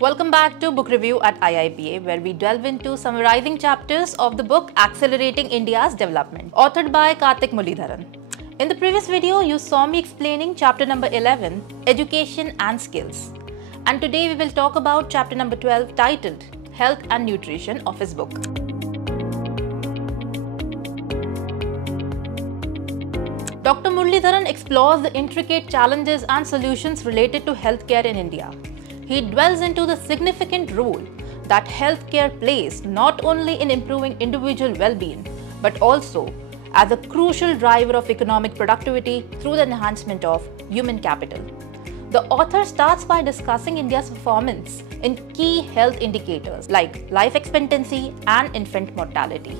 Welcome back to Book Review at IIPA, where we delve into summarizing chapters of the book Accelerating India's Development, authored by Karthik Muralidharan. In the previous video, you saw me explaining chapter number 11, Education and Skills. And today we will talk about chapter number 12, titled Health and Nutrition of his book. Dr. Muralidharan explores the intricate challenges and solutions related to healthcare in India. He dwells into the significant role that healthcare plays not only in improving individual well-being, but also as a crucial driver of economic productivity through the enhancement of human capital. The author starts by discussing India's performance in key health indicators like life expectancy and infant mortality,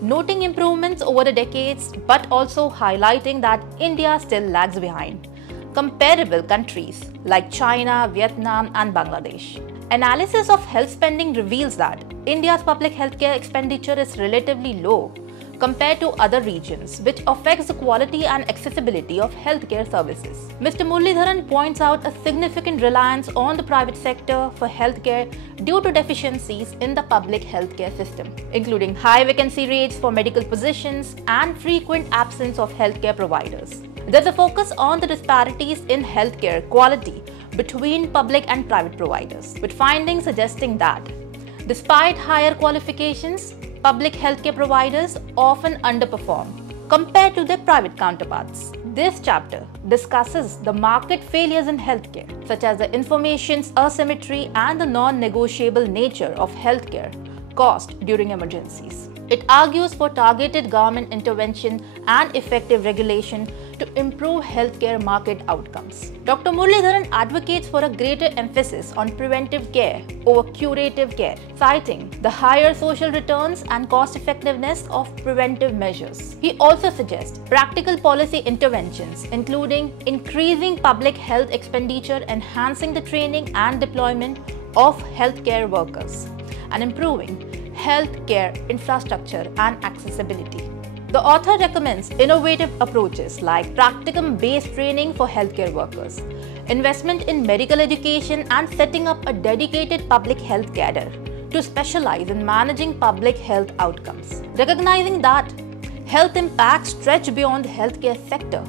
noting improvements over the decades but also highlighting that India still lags behind comparable countries like China, Vietnam and Bangladesh. Analysis of health spending reveals that India's public healthcare expenditure is relatively low compared to other regions, which affects the quality and accessibility of healthcare services. Mr. Muralidharan points out a significant reliance on the private sector for healthcare due to deficiencies in the public healthcare system, including high vacancy rates for medical positions and frequent absence of healthcare providers. There's a focus on the disparities in healthcare quality between public and private providers, with findings suggesting that despite higher qualifications, public healthcare providers often underperform compared to their private counterparts. This chapter discusses the market failures in healthcare, such as the information's asymmetry and the non-negotiable nature of healthcare cost during emergencies. It argues for targeted government intervention and effective regulation to improve healthcare market outcomes. Dr. Muralidharan advocates for a greater emphasis on preventive care over curative care, citing the higher social returns and cost-effectiveness of preventive measures. He also suggests practical policy interventions, including increasing public health expenditure, enhancing the training and deployment of healthcare workers, and improving healthcare infrastructure and accessibility. The author recommends innovative approaches like practicum-based training for healthcare workers, investment in medical education, and setting up a dedicated public health cadre to specialize in managing public health outcomes. Recognizing that health impacts stretch beyond the healthcare sector,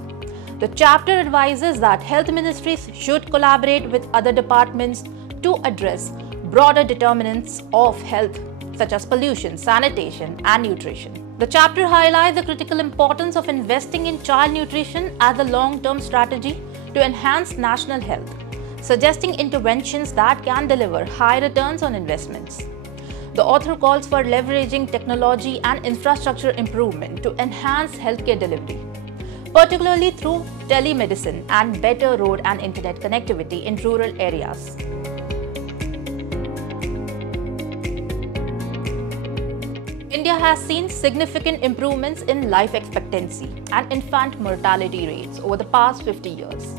the chapter advises that health ministries should collaborate with other departments to address broader determinants of health, such as pollution, sanitation, and nutrition. The chapter highlights the critical importance of investing in child nutrition as a long-term strategy to enhance national health, suggesting interventions that can deliver high returns on investments. The author calls for leveraging technology and infrastructure improvement to enhance healthcare delivery, particularly through telemedicine and better road and internet connectivity in rural areas. India has seen significant improvements in life expectancy and infant mortality rates over the past 50 years,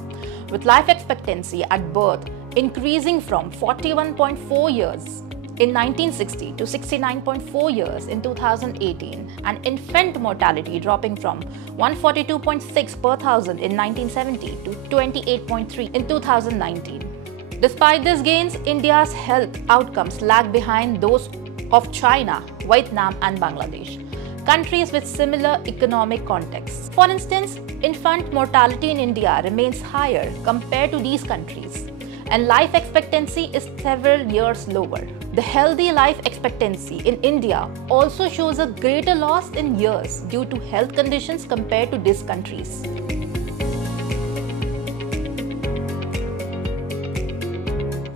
with life expectancy at birth increasing from 41.4 years in 1960 to 69.4 years in 2018, and infant mortality dropping from 142.6 per thousand in 1970 to 28.3 in 2019. Despite these gains, India's health outcomes lag behind those of China, Vietnam and Bangladesh, countries with similar economic contexts. For instance, infant mortality in India remains higher compared to these countries, and life expectancy is several years lower. The healthy life expectancy in India also shows a greater loss in years due to health conditions compared to these countries.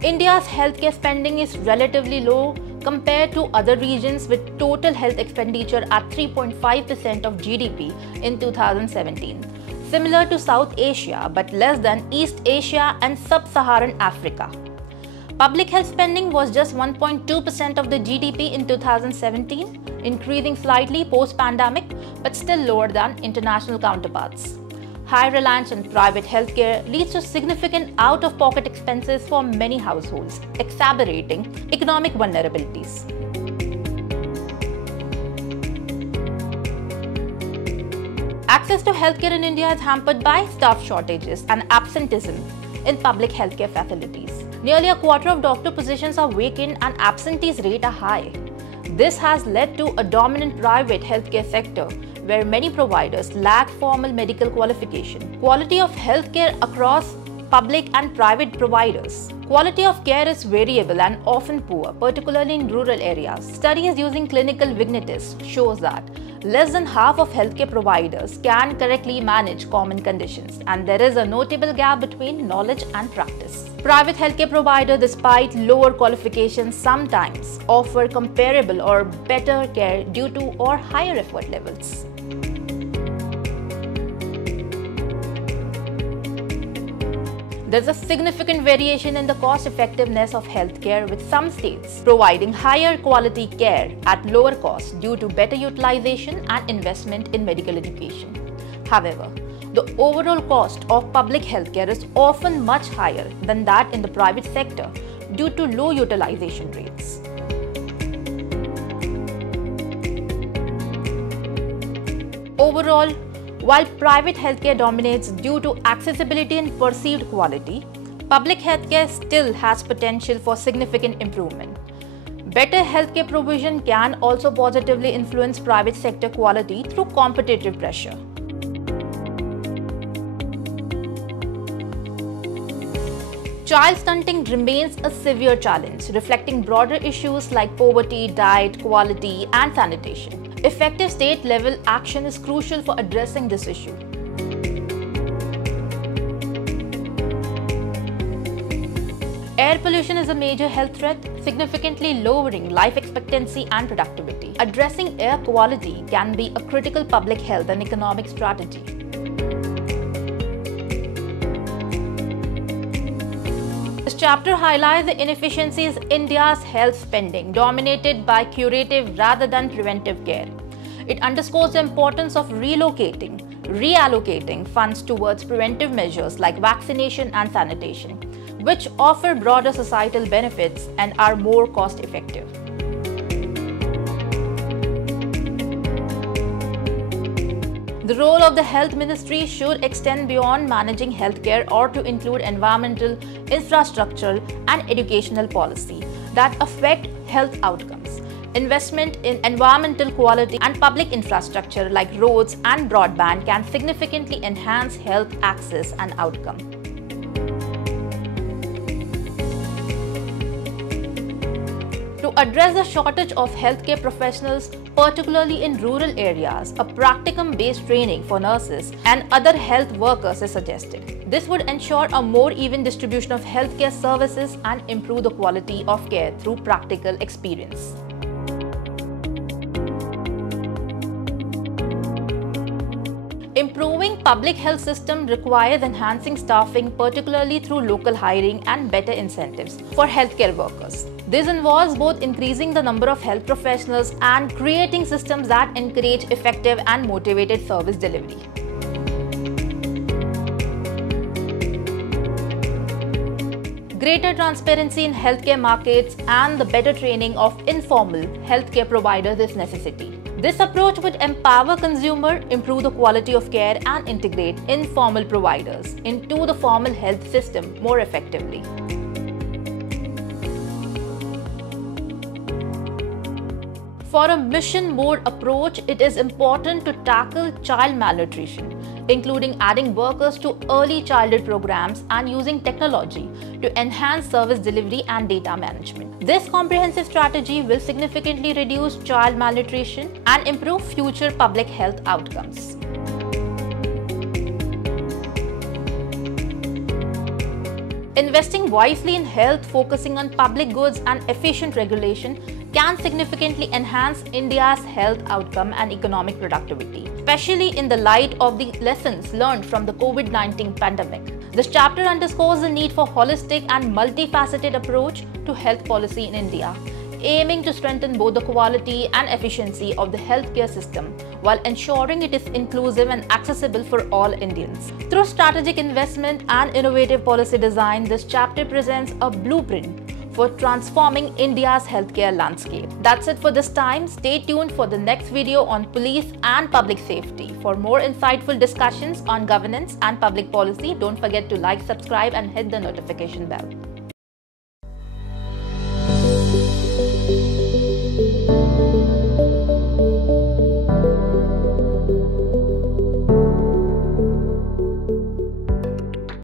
India's healthcare spending is relatively low compared to other regions, with total health expenditure at 3.5% of GDP in 2017, similar to South Asia but less than East Asia and Sub-Saharan Africa. Public health spending was just 1.2% of the GDP in 2017, increasing slightly post-pandemic but still lower than international counterparts. High reliance on private healthcare leads to significant out-of-pocket expenses for many households, exacerbating economic vulnerabilities. Access to healthcare in India is hampered by staff shortages and absenteeism in public healthcare facilities. Nearly a quarter of doctor positions are vacant and absentees rate are high. This has led to a dominant private healthcare sector where many providers lack formal medical qualification. Quality of healthcare across public and private providers. Quality of care is variable and often poor, particularly in rural areas. Studies using clinical vignettes shows that less than half of healthcare providers can correctly manage common conditions, and there is a notable gap between knowledge and practice. Private healthcare providers, despite lower qualifications, sometimes offer comparable or better care due to or higher effort levels. There's a significant variation in the cost effectiveness of healthcare, with some states providing higher quality care at lower cost due to better utilization and investment in medical education. However, the overall cost of public healthcare is often much higher than that in the private sector due to low utilization rates. Overall, while private healthcare dominates due to accessibility and perceived quality, public healthcare still has potential for significant improvement. Better healthcare provision can also positively influence private sector quality through competitive pressure. Child stunting remains a severe challenge, reflecting broader issues like poverty, diet, quality, and sanitation. Effective state-level action is crucial for addressing this issue. Air pollution is a major health threat, significantly lowering life expectancy and productivity. Addressing air quality can be a critical public health and economic strategy. This chapter highlights the inefficiencies in India's health spending, dominated by curative rather than preventive care. It underscores the importance of reallocating funds towards preventive measures like vaccination and sanitation, which offer broader societal benefits and are more cost-effective. The role of the health ministry should extend beyond managing healthcare or to include environmental, infrastructure, and educational policy that affect health outcomes. Investment in environmental quality and public infrastructure like roads and broadband can significantly enhance health access and outcome. To address the shortage of healthcare professionals, particularly in rural areas, a practicum-based training for nurses and other health workers is suggested. This would ensure a more even distribution of healthcare services and improve the quality of care through practical experience. Improving public health system requires enhancing staffing, particularly through local hiring and better incentives for healthcare workers. This involves both increasing the number of health professionals and creating systems that encourage effective and motivated service delivery. Greater transparency in healthcare markets and the better training of informal healthcare providers is necessity. This approach would empower consumers, improve the quality of care, and integrate informal providers into the formal health system more effectively. For a mission mode approach, it is important to tackle child malnutrition, including adding workers to early childhood programs and using technology to enhance service delivery and data management. This comprehensive strategy will significantly reduce child malnutrition and improve future public health outcomes. Investing wisely in health, focusing on public goods and efficient regulation can significantly enhance India's health outcome and economic productivity, especially in the light of the lessons learned from the COVID-19 pandemic. This chapter underscores the need for holistic and multifaceted approach to health policy in India, aiming to strengthen both the quality and efficiency of the healthcare system while ensuring it is inclusive and accessible for all Indians. Through strategic investment and innovative policy design, this chapter presents a blueprint for transforming India's healthcare landscape. That's it for this time. Stay tuned for the next video on police and public safety. For more insightful discussions on governance and public policy, don't forget to like, subscribe, and hit the notification bell.